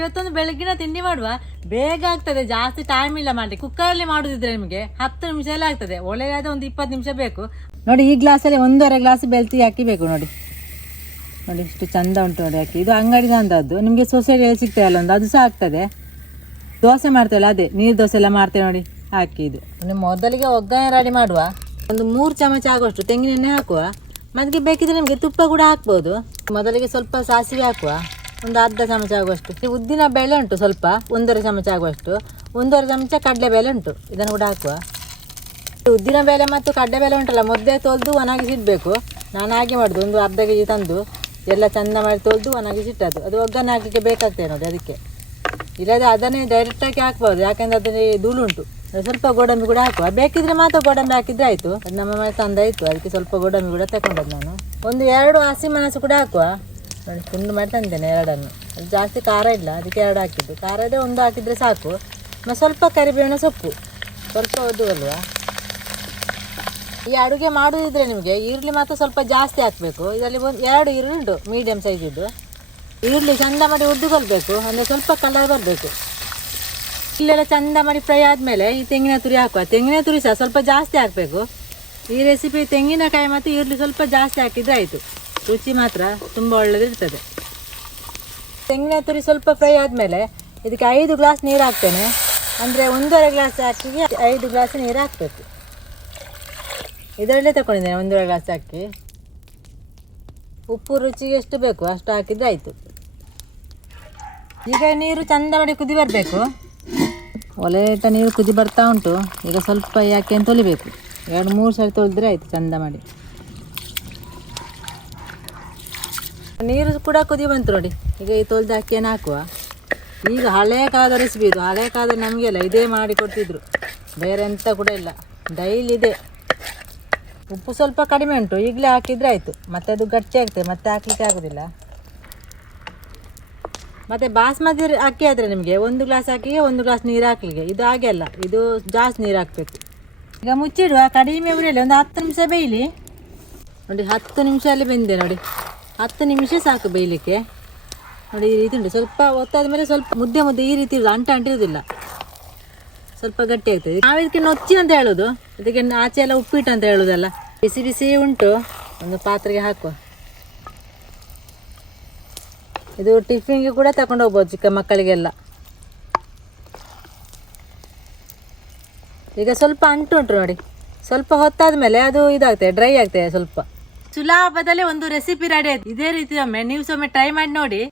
ಇವತ್ತೊಂದು ಬೆಳಗ್ಗಿನ ತಿಂಡಿ ಮಾಡುವ? ಬೇಗ ಆಗ್ತದೆ, ಜಾಸ್ತಿ ಟೈಮ್ ಇಲ್ಲ ಮಾಡಿ ಕುಕ್ಕರಲ್ಲಿ ಮಾಡುದಿದ್ರೆ ನಿಮಗೆ ಹತ್ತು ನಿಮಿಷ ಎಲ್ಲ ಆಗ್ತದೆ. ಒಳ್ಳೆಯದಾದ ಒಂದು ಇಪ್ಪತ್ತು ನಿಮಿಷ ಬೇಕು. ನೋಡಿ, ಈ ಗ್ಲಾಸಲ್ಲಿ ಒಂದೂವರೆ ಗ್ಲಾಸ್ ಬೆಳ್ತಿ ಹಾಕಿಬೇಕು ನೋಡಿ. ನೋಡಿ, ಇಷ್ಟು ಚಂದ ಉಂಟು ನೋಡಿ ಹಾಕಿ. ಇದು ಅಂಗಡಿ ಅಂದದ್ದು ನಿಮಗೆ ಸೊಸೈಟಿಯಲ್ಲಿ ಸಿಗ್ತದಲ್ಲ ಒಂದು ಅದು ಸಹ ಆಗ್ತದೆ. ದೋಸೆ ಮಾಡ್ತೇವಲ್ಲ, ಅದೇ. ನೀರು ದೋಸೆ ಎಲ್ಲ ಮಾಡ್ತೇವೆ ನೋಡಿ. ಹಾಕಿ ಇದು. ಮೊದಲಿಗೆ ಒಗ್ಗರಣೆ ರೆಡಿ ಮಾಡುವ. ಒಂದು ಮೂರು ಚಮಚ ಆಗುವಷ್ಟು ತೆಂಗಿನೆಣ್ಣೆ ಹಾಕುವ. ಮತ್ತೆ ಬೇಕಿದ್ರೆ ನಿಮಗೆ ತುಪ್ಪ ಕೂಡ ಹಾಕ್ಬೋದು. ಮೊದಲಿಗೆ ಸ್ವಲ್ಪ ಸಾಸಿವೆ ಹಾಕುವ. ಒಂದು ಅರ್ಧ ಚಮಚ ಆಗುವಷ್ಟು. ಈ ಉದ್ದಿನ ಬೇಳೆ ಉಂಟು ಸ್ವಲ್ಪ, ಒಂದೂವರೆ ಚಮಚ ಆಗುವಷ್ಟು. ಒಂದೂವರೆ ಚಮಚ ಕಡಲೆ ಬೇಳೆ ಉಂಟು, ಇದನ್ನು ಕೂಡ ಹಾಕುವ. ಉದ್ದಿನ ಬೇಳೆ ಮತ್ತು ಕಡಲೆಬೇಳೆ ಉಂಟಲ್ಲ ಮೊದ್ದೆ ತೊಳೆದು ಒಣಗಿಸಿಡಬೇಕು ನಾನು ಹಾಗೆ ಮಾಡೋದು, ಒಂದು ಅರ್ಧ ಕೆ ಜಿ ತಂದು ಎಲ್ಲ ಚಂದ ಮಾಡಿ ತೊಳೆದು ಒಣಗಿಸಿಟ್ಟದ್ದು ಅದು ಒಗ್ಗರಣೆ ಹಾಕಲಿಕ್ಕೆ ಬೇಕಾಗ್ತದೆ ನೋಡಿ ಅದಕ್ಕೆ. ಇಲ್ಲದೆ ಅದನ್ನೇ ಡೈರೆಕ್ಟಾಗಿ ಹಾಕ್ಬೋದು, ಯಾಕೆಂದರೆ ಅದರಲ್ಲಿ ಧೂಳು ಉಂಟು. ಅದು ಸ್ವಲ್ಪ ಗೋಡಂಬಿ ಕೂಡ ಹಾಕುವ. ಬೇಕಿದ್ರೆ ಮಾತ್ರ ಗೋಡಂಬಿ ಹಾಕಿದ್ರೆ ಆಯಿತು. ಅದು ನಮ್ಮ ಮನೆ ತಂದಾಯಿತು ಅದಕ್ಕೆ ಸ್ವಲ್ಪ ಗೋಡಂಬಿ ಕೂಡ ತಗೊಂಡದ್ದು ನಾನು. ಒಂದು ಎರಡು ಹಸಿಮೆಣಸು ಕೂಡ ಹಾಕುವ. ನೋಡಿ ತುಂಡು ಮಾಡಿ ತಂದೇನೆ ಎರಡನ್ನು. ಅದು ಜಾಸ್ತಿ ಖಾರ ಇಲ್ಲ, ಅದಕ್ಕೆ ಎರಡು ಹಾಕಿದ್ದು. ಖಾರದೇ ಒಂದು ಹಾಕಿದರೆ ಸಾಕು. ಮತ್ತು ಸ್ವಲ್ಪ ಕರಿಬೇವಿನ ಸೊಪ್ಪು. ಸ್ವಲ್ಪ ಒದ್ದು ಅಲ್ವಾ? ಈ ಅಡುಗೆ ಮಾಡೋದಿದ್ರೆ ನಿಮಗೆ ಈರುಳ್ಳಿ ಮಾತ್ರ ಸ್ವಲ್ಪ ಜಾಸ್ತಿ ಹಾಕಬೇಕು. ಇದರಲ್ಲಿ ಒಂದು ಎರಡು ಈರುಳ್ಳಿ ಉಂಟು ಮೀಡಿಯಮ್ ಸೈಜಿದ್ದು ಈರುಳ್ಳಿ ಚಂದ ಮಾಡಿ ಉದ್ದುಕೊಳ್ಬೇಕು ಅಂದರೆ ಸ್ವಲ್ಪ ಕಲರ್ ಬರಬೇಕು. ಇಲ್ಲೆಲ್ಲ ಚಂದ ಮಾಡಿ ಫ್ರೈ ಆದಮೇಲೆ ಈ ತೆಂಗಿನ ತುರಿ ಹಾಕುವ. ತೆಂಗಿನ ತುರಿ ಸಹ ಸ್ವಲ್ಪ ಜಾಸ್ತಿ ಹಾಕಬೇಕು. ಈ ರೆಸಿಪಿ ತೆಂಗಿನಕಾಯಿ ಮತ್ತು ಈರುಳ್ಳಿ ಸ್ವಲ್ಪ ಜಾಸ್ತಿ ಹಾಕಿದರೆ ಆಯಿತು. ರುಚಿ ಮಾತ್ರ ತುಂಬ ಒಳ್ಳೆದಿರ್ತದೆ. ತೆಂಗಿನ ತುರಿ ಸ್ವಲ್ಪ ಫ್ರೈ ಆದಮೇಲೆ ಇದಕ್ಕೆ ಐದು ಗ್ಲಾಸ್ ನೀರು ಹಾಕ್ತೇನೆ. ಅಂದರೆ ಒಂದೂವರೆ ಗ್ಲಾಸ್ ಅಕ್ಕಿಗೆ ಐದು ಗ್ಲಾಸ್ ನೀರು ಹಾಕ್ಬೇಕು. ಇದರಲ್ಲೇ ತಗೊಂಡಿದ್ದೇನೆ ಒಂದೂವರೆ ಗ್ಲಾಸ್ ಅಕ್ಕಿ ಉಪ್ಪು ರುಚಿಗೆ ಎಷ್ಟು ಬೇಕು ಅಷ್ಟು ಹಾಕಿದ್ರೆ ಆಯಿತು. ಈಗ ನೀರು ಚಂದ ಮಾಡಿ ಕುದಿ ಬರಬೇಕು. ಒಲೆಟ ನೀರು ಕುದಿ ಬರ್ತಾ ಉಂಟು. ಈಗ ಸ್ವಲ್ಪ ಯಾಕೆ ಅಂತ ಹೊಲಿಬೇಕು ಎರಡು ಮೂರು ಸರಿ ತೊಳೆದ್ರೆ ಆಯಿತು ಚಂದ ಮಾಡಿ. ನೀರು ಕೂಡ ಕುದಿ ಬಂತು ನೋಡಿ. ಈಗ ಈ ತೊಳೆದ ಅಕ್ಕಿಯನ್ನು ಹಾಕುವ. ಈಗ ಹಳೆಯ ಕಾಲದ ರೆಸಿಪಿ ಇದು. ಹಳೆಯ ಕಾಲದ ನಮಗೆಲ್ಲ ಇದೇ ಮಾಡಿ ಕೊಡ್ತಿದ್ರು. ಬೇರೆ ಎಂತ ಕೂಡ ಇಲ್ಲ. ಡೈಲಿ ಇದೆ. ಉಪ್ಪು ಸ್ವಲ್ಪ ಕಡಿಮೆ ಉಂಟು. ಈಗಲೇ ಹಾಕಿದರೆ ಆಯಿತು. ಮತ್ತೆ ಅದು ಗಟ್ಟಿ ಆಗ್ತದೆ. ಮತ್ತೆ ಹಾಕ್ಲಿಕ್ಕೆ ಆಗೋದಿಲ್ಲ. ಮತ್ತು ಬಾಸ್ಮತಿ ಅಕ್ಕಿ ಆದರೆ ನಿಮಗೆ ಒಂದು ಗ್ಲಾಸ್ ಹಾಕಿಗೆ ಒಂದು ಗ್ಲಾಸ್ ನೀರು ಹಾಕ್ಲಿಕ್ಕೆ. ಇದು ಹಾಗೆ ಅಲ್ಲ. ಇದು ಜಾಸ್ತಿ ನೀರು ಹಾಕಬೇಕು. ಈಗ ಮುಚ್ಚಿಡುವ. ಕಡಿಮೆ ಉರಿಯಲ್ಲಿ ಒಂದು ಹತ್ತು ನಿಮಿಷ ಬೇಯಲಿ. ನೋಡಿ, ಹತ್ತು ನಿಮಿಷ ಅಲ್ಲಿ ಬೆಂದೆ ನೋಡಿ. ಹತ್ತು ನಿಮಿಷ ಸಾಕು ಬೇಯಲಿಕ್ಕೆ. ನೋಡಿ, ಈ ರೀತಿ ಉಂಟು. ಸ್ವಲ್ಪ ಒತ್ತಾದ ಮೇಲೆ ಸ್ವಲ್ಪ ಮುದ್ದೆ ಮುದ್ದೆ ಈ ರೀತಿ ಇರೋದು ಅಂಟ ಅಂಟಿರೋದಿಲ್ಲ ಸ್ವಲ್ಪ ಗಟ್ಟಿ ಆಗ್ತದೆ. ನಾವು ಇದಕ್ಕೆ ನೊಚ್ಚಿ ಅಂತ ಹೇಳೋದು ಇದಕ್ಕೆ ಆಚೆ ಎಲ್ಲ ಉಪ್ಪಿಟ್ಟು ಅಂತ ಹೇಳೋದಲ್ಲ ಬಿಸಿ ಬಿಸಿ ಉಂಟು. ಒಂದು ಪಾತ್ರೆಗೆ ಹಾಕುವ. ಇದು ಟಿಫಿನ್ಗೆ ಕೂಡ ತಗೊಂಡು ಹೋಗ್ಬೋದು ಚಿಕ್ಕ ಮಕ್ಕಳಿಗೆಲ್ಲ. ಈಗ ಸ್ವಲ್ಪ ಅಂಟು ಉಂಟು ನೋಡಿ. ಸ್ವಲ್ಪ ಹೊತ್ತಾದ ಮೇಲೆ ಅದು ಇದಾಗ್ತದೆ ಡ್ರೈ ಆಗ್ತದೆ ಸ್ವಲ್ಪ. ಸುಲಭದಲ್ಲಿ ಒಂದು ರೆಸಿಪಿ ರೆಡಿ ಆಯ್ತು. ಇದೇ ರೀತಿ ಒಮ್ಮೆ ನೀವು ಸೊಮ್ಮೆ ಟ್ರೈ ಮಾಡಿ ನೋಡಿ.